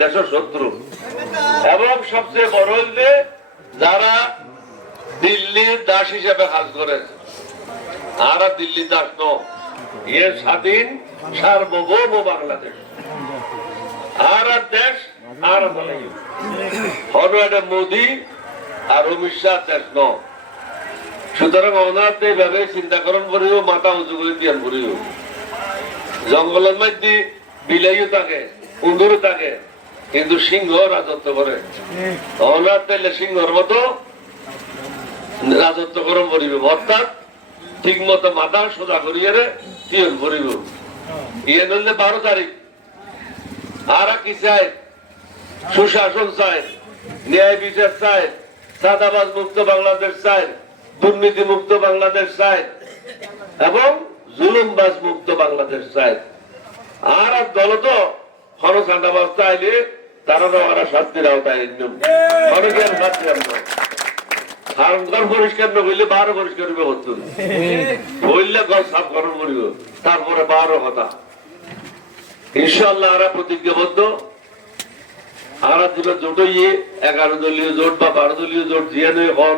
দেশের শত্রু। এবং সবচেয়ে বড় হইলে যারা দিল্লির দাস হিসেবে কাজ করে, আর দিল্লির দাস ন, এ স্বাধীন সার্বভৌম বাংলাদেশ আর দেশ আর মোদী আর অমিত শাহ দেশ ন। সুতরাং অনাথ এইভাবে চিন্তা করণ করিও, মাথা উঁচু করে জ্ঞান করিও। জঙ্গলের মধ্যে বিলাইও থাকে, কুন্দুরও থাকে, কিন্তু সিংহ রাজত্ব করে। অনাথ তাইলে সিংহর মতো রাজত্ব করণ করিব, অর্থাৎ ঠিক মতো মাথা সোজা করিয়ে টিয়ন করিব। ইয়ে নইলে 12 তারিখ আর কি চায়? সুশাসন চায়, ন্যায় বিচার চায়, চাঁদাবাজ মুক্ত বাংলাদেশ চায়, দুর্নীতি মুক্ত বাংলাদেশ চায় এবং জুলুমবাজ মুক্ত বাংলাদেশ চায়। আর দল তো চাঁদাবাজ চাইলে তারা শাস্তির আওতায় পরিষ্কার না হইলে 12 পরিষ্কার হইলে ঘর সাফ করণ করিব, তারপরে 12 কথা। ইনশাআল্লাহ আমরা প্রতিজ্ঞাবদ্ধ। আমরা দুটো জোট 11 দলীয় জোট বা 12 দলীয় জোট জিয়ানো এখন